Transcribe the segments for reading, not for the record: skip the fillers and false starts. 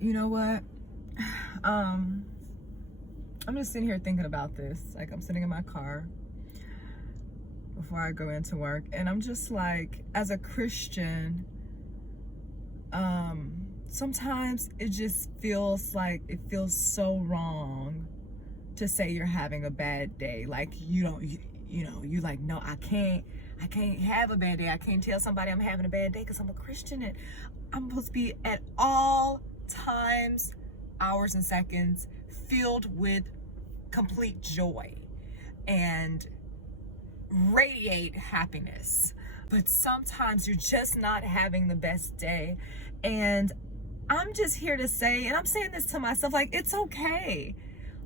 You know what? I'm just sitting here thinking about this. Like, I'm sitting in my car before I go into work, and I'm just like, as a Christian, sometimes it just feels like it feels so wrong to say you're having a bad day. Like, you like, no, I can't have a bad day. I can't tell somebody I'm having a bad day because I'm a Christian, and I'm supposed to be at all times, hours and seconds filled with complete joy and radiate happiness. But sometimes you're just not having the best day, and I'm just here to say, and I'm saying this to myself, like, it's okay.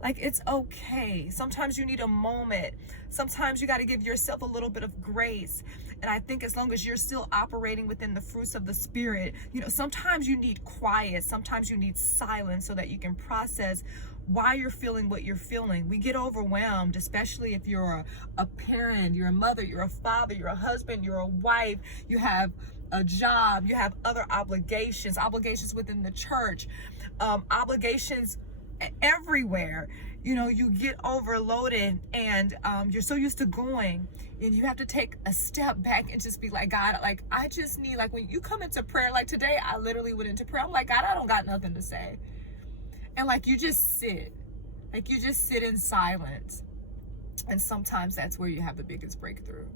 Like, it's okay. Sometimes you need a moment. Sometimes you got to give yourself a little bit of grace. And I think as long as you're still operating within the fruits of the Spirit, sometimes you need quiet. Sometimes you need silence so that you can process why you're feeling what you're feeling. We get overwhelmed, especially if you're a parent, you're a mother, you're a father, you're a husband, you're a wife, you have a job, you have other obligations within the church, obligations everywhere. You get overloaded, and you're so used to going, and you have to take a step back and just be like, God, like, I just need, like, when you come into prayer, like today, I literally went into prayer. I'm like, God, I don't got nothing to say. And like, you just sit in silence. And sometimes that's where you have the biggest breakthrough.